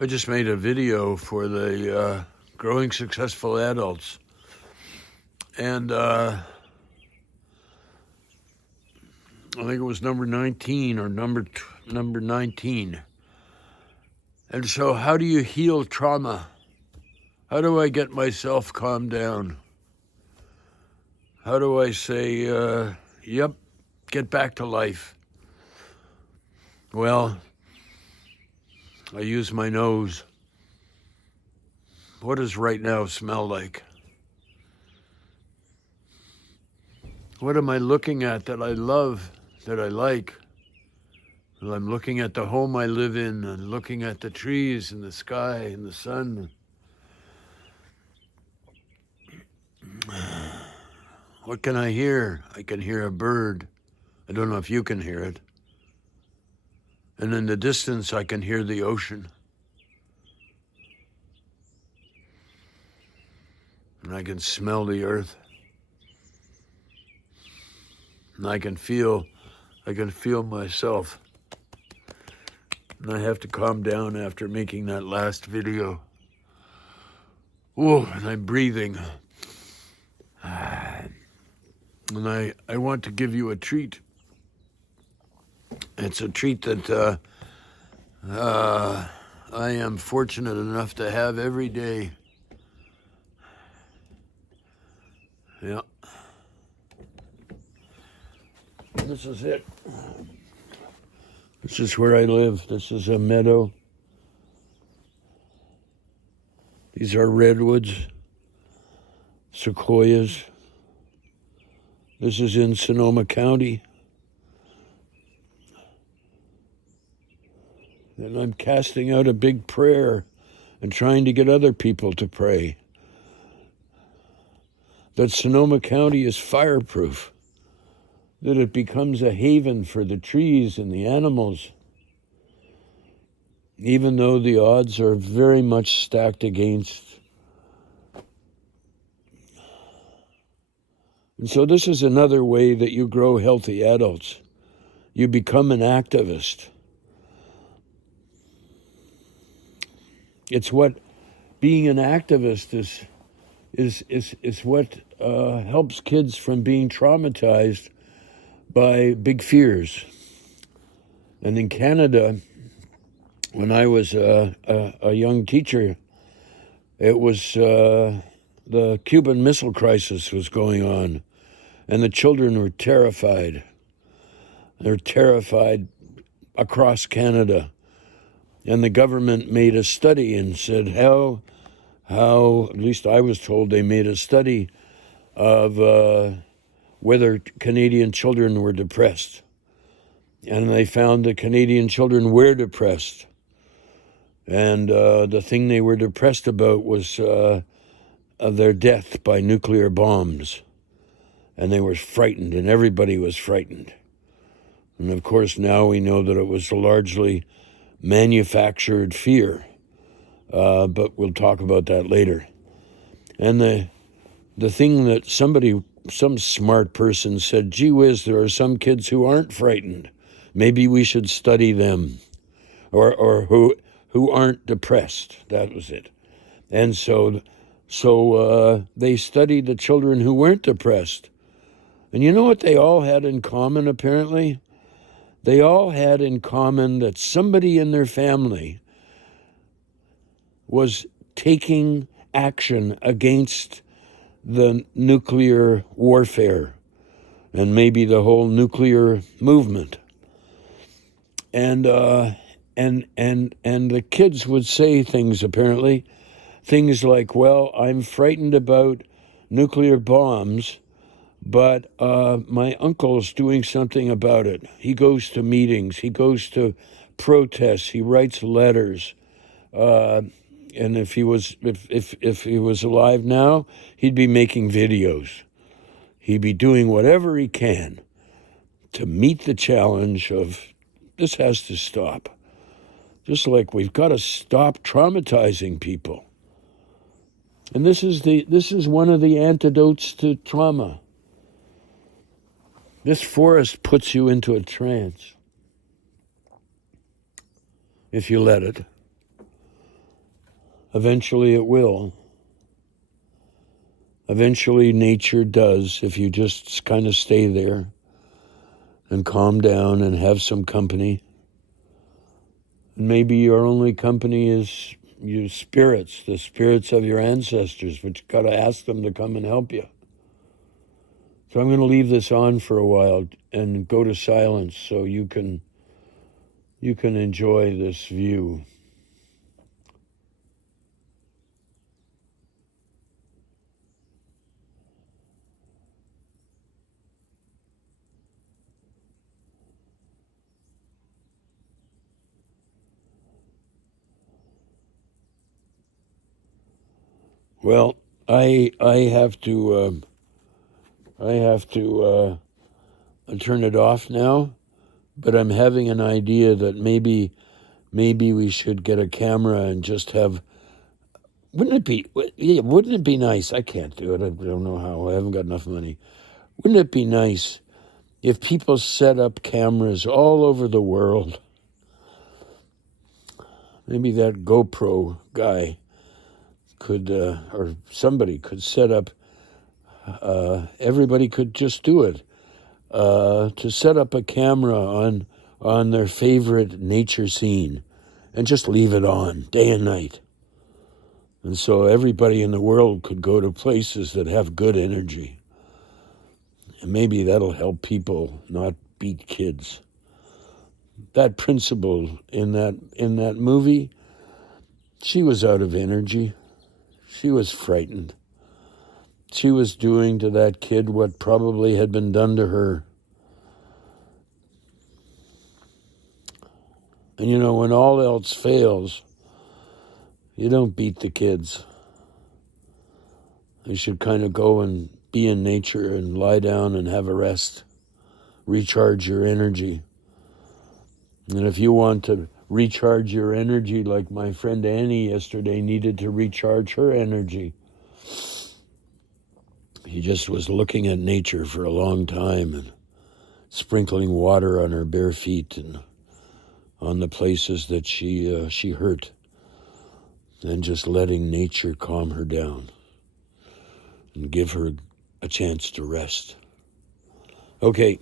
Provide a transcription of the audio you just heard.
I just made a video for the Growing Successful Adults. And I think it was number 19 or number 19. And so how do you heal trauma? How do I get myself calmed down? How do I say, yep, get back to life? Well, I use my nose. What does right now smell like? What am I looking at that I love, that I like? Well, I'm looking at the home I live in and looking at the trees and the sky and the sun. What can I hear? I can hear a bird. I don't know if you can hear it. And in the distance, I can hear the ocean. And I can smell the earth. And I can feel myself. And I have to calm down after making that last video. Whoa, and I'm breathing. And I want to give you a treat. It's a treat that I am fortunate enough to have every day. Yeah. This is it. This is where I live. This is a meadow. These are redwoods, sequoias. This is in Sonoma County. And I'm casting out a big prayer and trying to get other people to pray that Sonoma County is fireproof, that it becomes a haven for the trees and the animals, even though the odds are very much stacked against. And so this is another way that you grow healthy adults. You become an activist. It's what being an activist is what helps kids from being traumatized by big fears. And in Canada, when I was a young teacher, it was the Cuban Missile Crisis was going on, and the children were terrified. They're terrified across Canada. And the government made a study and said how, at least I was told they made a study of whether Canadian children were depressed. And they found that Canadian children were depressed. And the thing they were depressed about was their death by nuclear bombs. And they were frightened, and everybody was frightened. And of course, now we know that it was largely manufactured fear, but we'll talk about that later. And the thing that some smart person said, gee whiz, there are some kids who aren't frightened. Maybe we should study them, or who aren't depressed. That was it. And so they studied the children who weren't depressed. And you know what they all had in common, apparently? They all had in common that somebody in their family was taking action against the nuclear warfare and maybe the whole nuclear movement. And the kids would say things, apparently, things like, well, I'm frightened about nuclear bombs, but my uncle's doing something about it. He goes to meetings. He goes to protests. He writes letters. And if he was alive now, he'd be making videos. He'd be doing whatever he can to meet the challenge of this has to stop. Just like we've got to stop traumatizing people. And this is one of the antidotes to trauma. This forest puts you into a trance, if you let it. Eventually it will. Eventually nature does, if you just kind of stay there and calm down and have some company. Maybe your only company is your spirits, the spirits of your ancestors, but you got to ask them to come and help you. So I'm going to leave this on for a while and go to silence so you can enjoy this view. Well, I have to turn it off now, but I'm having an idea that maybe we should get a camera and just have. Wouldn't it be nice? I can't do it. I don't know how. I haven't got enough money. Wouldn't it be nice if people set up cameras all over the world? Maybe that GoPro guy could, or somebody could set up. Everybody could just do it. To set up a camera on their favorite nature scene, and just leave it on day and night. And so everybody in the world could go to places that have good energy. And maybe that'll help people not beat kids. That principal in that movie, she was out of energy. She was frightened. She was doing to that kid what probably had been done to her. And you know, when all else fails, you don't beat the kids. You should kind of go and be in nature and lie down and have a rest. Recharge your energy. And if you want to recharge your energy like my friend Annie yesterday needed to recharge her energy, he just was looking at nature for a long time and sprinkling water on her bare feet and on the places that she hurt, and just letting nature calm her down and give her a chance to rest. Okay,